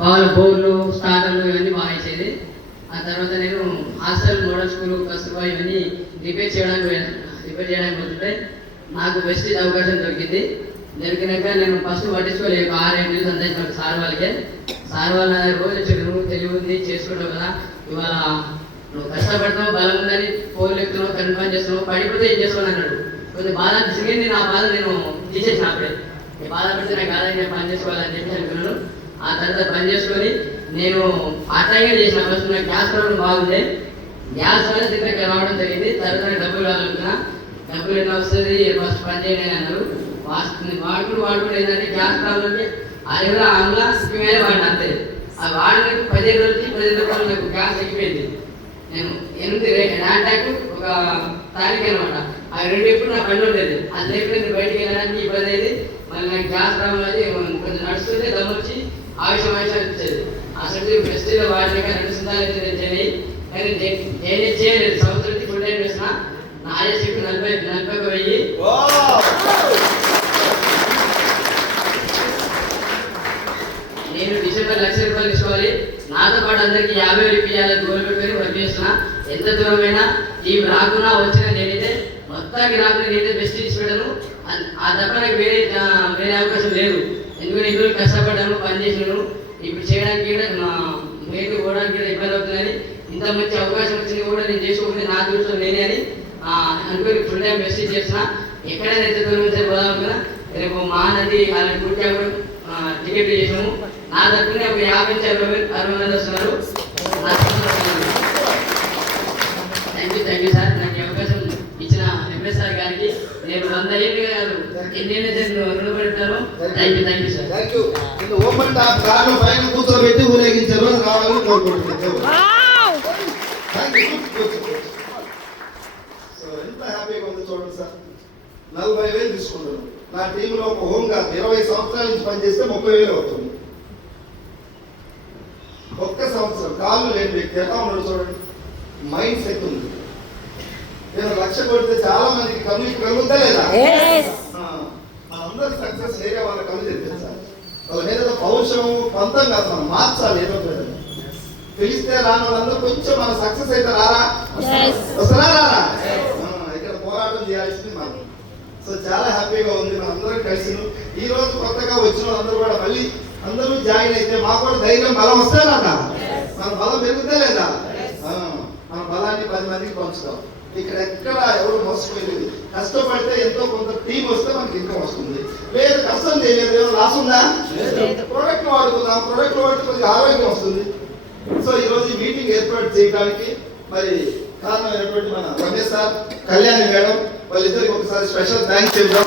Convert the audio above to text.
వాళ్ళ బోర్లు స్టార్టర్లు ఇవన్నీ బాగా వేసేది. ఆ తర్వాత నేను హాస్టల్ మోడల్ స్కూల్ కస్తూర్బా ఇవన్నీ రిపేర్ చేయడానికి పోతుంటే నాకు బెస్ట్ అవకాశం దొరికినాక నేను ఫస్ట్ పట్టించుకోలేదు. 6-7 నెలలు సందేశం సార్ వాళ్ళకి. సార్ వాళ్ళ రోజు వచ్చి నువ్వు తెలివి ఉంది చేసుకుంటావు కదా, ఇవాళ నువ్వు కష్టపడతావు, బలం ఉందని పోలు ఎక్కుతున్నావు, కన్ఫర్మ్ చేస్తున్నావు, పడిపోతే ఏం చేస్తావు అన్నాడు. కొంచెం బాధ అనిపిస్తుంది. నేను ఆ బాధ నేను తీసేసిన అప్పుడే. ఈ బాధ పడితే నాకు కాదని నేను పని చేసుకోవాలని చెప్పి అనుకున్నాను. ఆ తర్వాత పని చేసుకొని నేను అట్లాగే చేసిన. ఫస్ట్ నాకు గ్యాస్ ప్రాబ్లం బాగుంది. గ్యాస్ వల్ల దగ్గరికి రావడం జరిగింది. తర్వాత డబ్బులు కావాలనుకున్నా. డబ్బులు ఎట్లా వస్తుంది, ఫస్ట్ పని చేయండి అన్నారు. వాడుకుని ఏంటంటే గ్యాస్ ప్రాబ్లంకి అది కూడా ఆమ్లా స్కీమే వాడిన అంతే. ఆ వాడినకు 15 రోజులకి 15 రూపాయలు నాకు గ్యాస్ ఎక్కిపోయింది. నేను 8 అటాక్ ఒక తారీఖు అనమాట. ఆ 2 ఎప్పుడు నా పని ఉండేది. అది లేకపోతే నేను బయటికి వెళ్ళడానికి ఇబ్బంది అయ్యేది. మళ్ళీ నాకు గ్యాస్ ప్రాబ్లం అది కొంచెం నడుస్తుంటే దమ్ము వచ్చి ఆవిషం అనిపించేది. అసలు ఫెస్టివల్ వాడినాక 2 సందాలు అయితే నేను చేయలేదు. కానీ నేనే చేయలేదు. సంవత్సరానికి ఫుల్ టైం వేసిన. నా ఆర్ఎస్కి 40,000. నేను డిసెంబర్ 1,00,000 రూపాయలు తీసుకోవాలి. నాతో పాటు అందరికీ 50,000 ఇప్పించాలని గోల్ పెట్టుకొని వర్క్ చేస్తున్నా. ఎంత దూరమైనా టీం రాకున్నా వచ్చినా నేనైతే మొత్తానికి రాకుండా నేనైతే బెస్ట్ ఇచ్చి పెట్టాను. ఆ తప్ప నాకు వేరే అవకాశం లేదు. ఎందుకంటే ఇంట్లో కష్టపడ్డాను, పని చేసినాను. ఇప్పుడు చేయడానికి కూడా మా మేలు పోవడానికి కూడా ఇబ్బంది అవుతుందని ఇంత మంచి అవకాశం వచ్చింది కూడా నేను చేసుకోకుండా నా దృష్టిలో నేనే అని అనుకుని ఫుల్ టైం బెస్ట్ చేస్తున్నా. ఎక్కడైనా ఎంత దూరం నుంచి పోదాం అనుకున్నా. రేపు మహానది అలాంటి గుర్తి టికెట్ చేసాము. నా తరఫున ఒక 50 నుంచి 60 మంది వస్తున్నారు. Thank you sir. నాకు అవకాశం ఇచ్చిన ఎంఎస్ సార్ గారికి నేను 100 ఏళ్ళు కాదు ఎన్ని రుణపడతాను. Thank you sir. కూర్చోబెట్టి ఊరేగించారు రావాలని కోరుకుంటున్నాను. ఎంత హ్యాపీగా ఉంది చూడండి సార్. 40,000 తీసుకుంటున్నాను. నా టీంలో ఒక హోంగార్డ్ 20 సంవత్సరాల నుంచి పనిచేస్తే 30,000 అవుతుంది. ఒక్క సంవత్సరం కాళ్ళు లేని వ్యక్తి ఎలా ఉన్నాడు చూడండి. మైండ్ సెట్ ఉంది. నేను 1,00,000 కొడితే చాలా మందికి కలుగుతా లేదా? మనందరూ సక్సెస్ వేరే వాళ్ళ కళ్ళు తెప్పించాలి. వాళ్ళ ఏదో పౌరుషం పంతం కాదు, మనం మార్చాలి. ఏదో తెలిస్తే రాని వాళ్ళందరూ కొంచెం మన సక్సెస్ అయితే వస్తారా రారా? ఇక్కడ పోరాటం చేయాల్సింది మనం. సో చాలా హ్యాపీగా ఉంది. మన అందరం కలిసి ఈ రోజు కొత్తగా వచ్చిన వాళ్ళందరూ కూడా మళ్ళీ అందరూ జాయిన్ అయితే మాకు కూడా ధైర్యం బలం వస్తే రాదా? మన బలం పెరుగుతా లేదా? మన బలాన్ని 10 మందికి పంచుతాం. ఇక్కడ ఎక్కడ ఎవరు మోసపోయేది. కష్టపడితే ఎంతో కొంత టీం వస్తే మనకి ఇన్కమ్ వస్తుంది. లేదు కష్టం చేయలేదు, ఏమో లాస్ ఉందా? ప్రోడక్ట్ వాడుకుందాం. ప్రోడక్ట్ వాడితే కొద్దిగా ఆరోగ్యం వస్తుంది. సో ఈరోజు ఈ మీటింగ్ ఏర్పాటు చేయడానికి మరి కారణమైనటువంటి మన రమేష్ సార్, కళ్యాణి మేడం వాళ్ళిద్దరికి ఒకసారి స్పెషల్ థ్యాంక్స్ చెప్తాం.